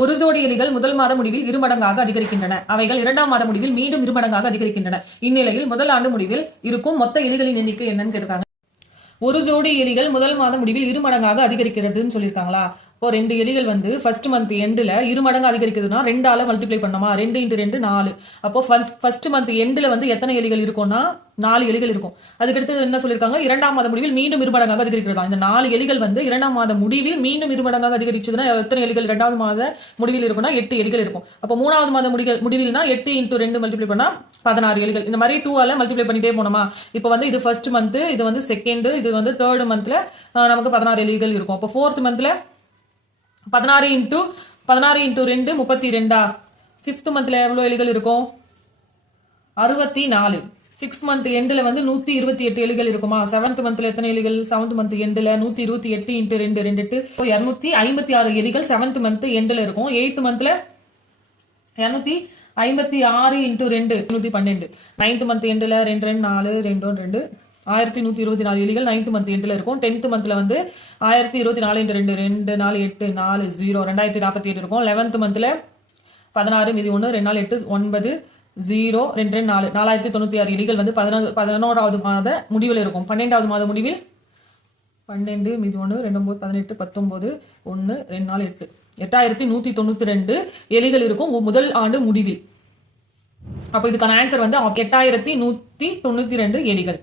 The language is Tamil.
ஒரு ஜோடி எலிகள் முதல் மாத முடிவில் இருமடங்காக அதிகரிக்கின்றன. அவைகள் இரண்டாம் மாத முடிவில் மீண்டும் இருமடங்காக அதிகரிக்கின்றன. இந்நிலையில் முதல் ஆண்டு முடிவில் இருக்கும் மொத்த எலிகளின் எண்ணிக்கை என்னன்னு கேட்டாங்க ஒரு ஜோடி எலிகள் முதல் மாத முடிவில் இருமடங்காக அதிகரிக்கிறதுன்னு சொல்லியிருக்காங்களா? இப்போ ரெண்டு எலிகள் வந்து ஃபர்ஸ்ட் மந்த் எண்டில் இரு மடங்கு அதிகரிக்குதுன்னா ரெண்டால மல்டிப்ளை பண்ணோமா ரெண்டு இன்ட்டு ரெண்டு நாலு. அப்போ ஃபர்ஸ்ட் மந்த் எண்டில் வந்து எத்தனை எலிகள் இருக்கும்னா நாலு எலிகள் இருக்கும். அதுக்கடுத்து என்ன சொல்லியிருக்காங்க? இரண்டாம் மாத முடிவில் மீண்டும் இரு மடங்காக அதிகரிக்கிறதா? இந்த நாலு எலிகள் வந்து இரண்டாம் மாத முடிவில் மீண்டும் இரு மடங்காக அதிகரிச்சதுன்னா எத்தனை எலிகள்? இரண்டாவது மாத முடிவில் இருக்கும்னா எட்டு எலிகள் இருக்கும். அப்போ மூணாவது மாத முடிகள் முடிவில்னா எட்டு இன்ட்டு ரெண்டு மல்டிப்ளை பண்ணா பதினாறு எலிகள். இந்த மாதிரி டூவால மல்டிப்ளை பண்ணிட்டே போனோமா இப்போ வந்து இது ஃபர்ஸ்ட் மந்த் இது வந்து செகண்ட் இது வந்து தேர்ட் மந்த்ல நமக்கு பதினாறு எலிகள் இருக்கும். அப்போ ஃபோர்த் மந்த்ல பதினாறு இன்ட்டு பதினாறு இன்ட்டு ரெண்டு முப்பத்தி ரெண்டா? ஃபிஃப்த் மந்த்தில் எவ்வளோ எலிகள் இருக்கும்? அறுபத்தி நாலு. சிக்ஸ் மந்த் எண்டில் வந்து நூற்றி இருபத்தி எட்டு எலிகள் இருக்குமா? செவன்த் மந்த்தில் எத்தனை எலிகள்? செவன்த் மந்த் எண்டில் நூற்றி இருபத்தி எட்டு இன்ட்டு ரெண்டு ரெண்டு எட்டு. இரநூத்தி ஐம்பத்தி ஆறு எலிகள் செவன்த் மந்த் எண்டில் இருக்கும். எயித்து மந்தில் இரநூத்தி ஐம்பத்தி ஆறு இன்ட்டு ரெண்டு. நூற்றி பன்னெண்டு. நைன்த் மந்த் எண்டில் ரெண்டு ரெண்டு நாலு ரெண்டும் ரெண்டு. ஆயிரத்தி நூற்றி இருபத்தி நாலு எலிகள் நைன்த் மந்த் எண்டில் இருக்கும். டென்த் மந்த்ல வந்து ஆயிரத்தி இருபத்தி நாலு இன்ட்டு ரெண்டு ரெண்டு நாலு எட்டு நாலு ஜீரோ ரெண்டாயிரத்தி நாற்பத்தி எட்டு இருக்கும். லெவன்த் மந்த்ல பதினாறு மீதி ஒன்று ரெண்டு நாலு எட்டு ஒன்பது ஜீரோ ரெண்டு ரெண்டு நாலு. நாலாயிரத்தி தொண்ணூற்றி ஆறு எலிகள் வந்து பதினொன்று பதினோராவது மாத முடிவில் இருக்கும். பன்னெண்டாவது மாத முடிவில் பன்னெண்டு மீதி ஒன்று ரெண்டு ஒன்பது பதினெட்டு பத்தொன்பது ஒன்று ரெண்டு நாலு எட்டு. எட்டாயிரத்தி நூற்றி தொண்ணூற்றி ரெண்டு எலிகள் இருக்கும் முதல் ஆண்டு முடிவில். அப்போ இதுக்கான ஆன்சர் வந்து எட்டாயிரத்தி நூற்றி தொண்ணூற்றி ரெண்டு எலிகள்.